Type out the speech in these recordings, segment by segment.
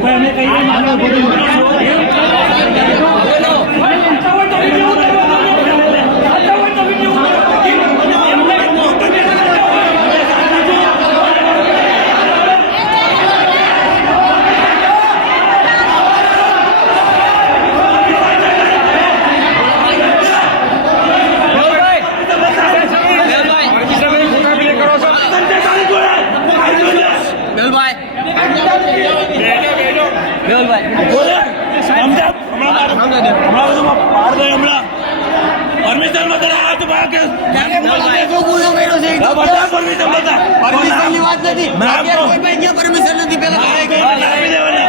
ભાઈ અમે કહીએ પરમિશનની વાત નથી અત્યારે કોઈ પાસે ક્યાં પરમિશન નથી પેલા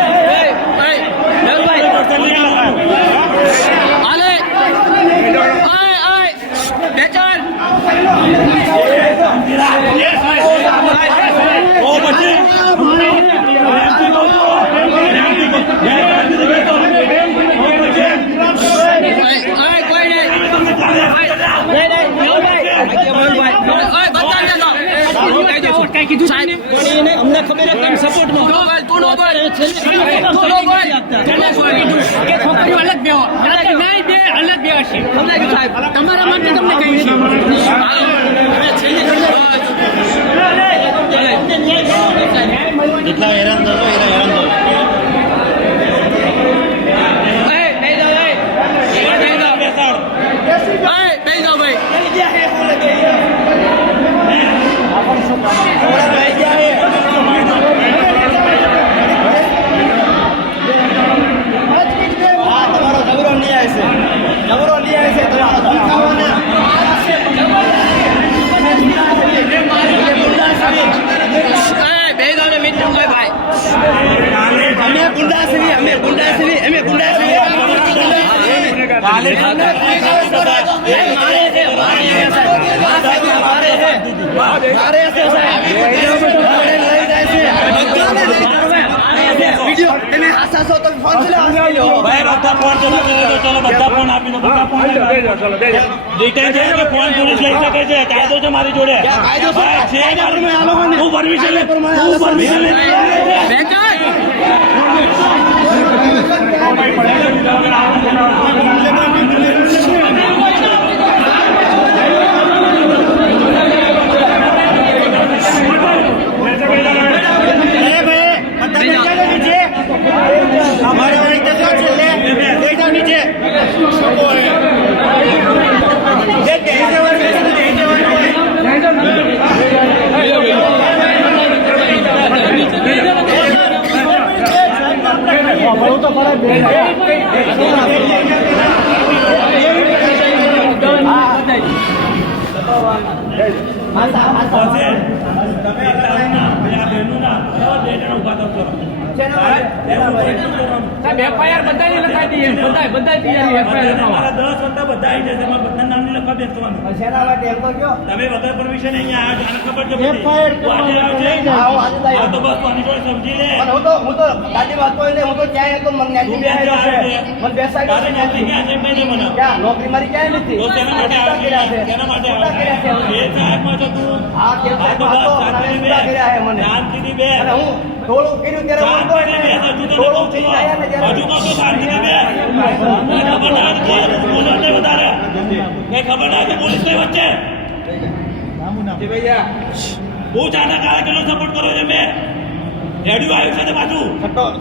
નો? કે છોકરીઓ અલગ બેહો નહીં બે અલગ બે હશે તમારા માટે તમને કહ્યું છે જેટલા હેરાન થતો એના હેરાન થતો હા તમારો જબરો ન્યાય છે જબરો ન્યાય છે તમારો ધમકાવાને અમે ગુંડાશ્રી અમે ગુંડાશ્રી અમે ગુંડાશ્રી કાલે મારે છે મારે છે સાહેબ મારે છે મારે છે સાહેબ બધાને લઈ જાય છે બધાને લઈ કરવા વિડિયો તમે આશા છો તમે ફોન ચલાવો લો ભાઈ બધા ફોન ચલો ચલો બધા ફોન આપી દો બધા ફોન રિટર્ન છે કે ફોન પોલીસ લઈ શકે છે કાયદો છે મારી જોડે. તું પરમિશન લે. પરમિશન લે તમે પેલા બહેનોના બરાબર બે જણા થો કરો. સાહેબ એફઆઈઆર બધાની લખાઈ દઈએ. બધા બધા તૈયારી એફઆઈઆર તમારા દસ વાગ્યા બધા આવી જશે. એમાં બધા નામની લખવા બેસવાનું શેના માટે એમ તો કયો? તમે વગર પરમિશન અહીંયા આવ્યા છો, ખબર છે બધી. FIR તું આજે? આવો, આજે તો બસ આની જોડે સમજી લે. હું તો હું તો ગાડી વાત કોઈ હું તો ક્યાંય હતો મને તું આવે. મને બેસાડ્યો તારે છે? એમ કહી દે મને ક્યાં? નોકરી મારી ક્યાંય નથી. તો શેના માટે આ છે. શેના માટે છે? એ સાહેબમાં છો તું. હા કેમ સાહેબ તો મને શાંતિથી બે. હું થોડું કર્યું ત્યારે થઈ. ને હજુ કહું છું, બે. ખબર ના કે બોલો નહીં વધારે. કઈ ખબર ના પોલીસની વચ્ચે બહુ જાના કાર્યકરો સપોર્ટ કર્યો છે મેં રેડિયો આવ્યું છે ને બાજુ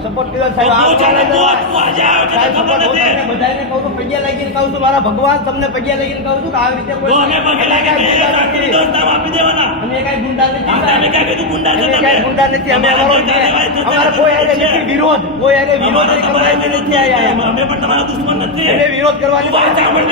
સપોર્ટ કર્યો સાહેબ. આ જાના બોલાય તું તું આજે આવ્યો છે ખબર નથી. બધાને કહું છું પગે લાગીને કહું છું મારા ભગવાન તમને પગે લાગીને કહું છું કે આવી રીતે કોઈ અમે પગે લાગે અમે કાંઈ ગુંડા શાંતિથી નથી. દસ નામ આપી દેવાના. અમે કાંઈ ગુંડા નથી. હા, તમે કીધું ગુંડા છો તમે? કાંઈ ગુંડા નથી. અમે તમારા અમારો જે કાર્યવાહી તો અમારા ચાલે કોઈ હારે નથી. વિરોધ. કોઈ હારે વિરોધ કરવા નથી આયા. અમે પણ તમારા દુશ્મન નથી. એને વિરોધ કરવાની વાત સાંભળ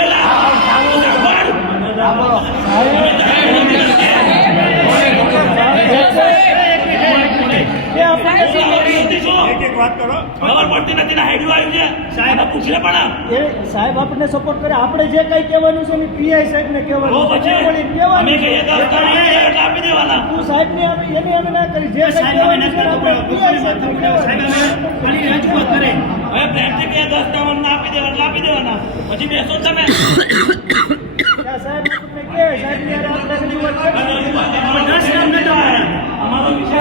સાંભળું. સાંભળ. હા, ખબર પડતી નથી ને હાઈડ્રો આવ્યું છે. સાહેબ પૂછી પણ એ સાહેબ આપણને સપોર્ટ કરે. આપણે જે કઈ કહેવાનું છે અમે પીઆઈ સાહેબ ને કહેવાનું છે. અમે કહીએ આપી દેવાના. તું સાહેબ ને અમે એને અમે ના કરી. જે પીઆઈ સાહેબ ને. હવે પ્રેમથી કહે દસ તારીખ આપી દેવાના આપી દેવાના. પછી બેસો ને તમે. સાહેબ આપણને કહે સાહેબ યાર આપણે કરી. અમારો વિષય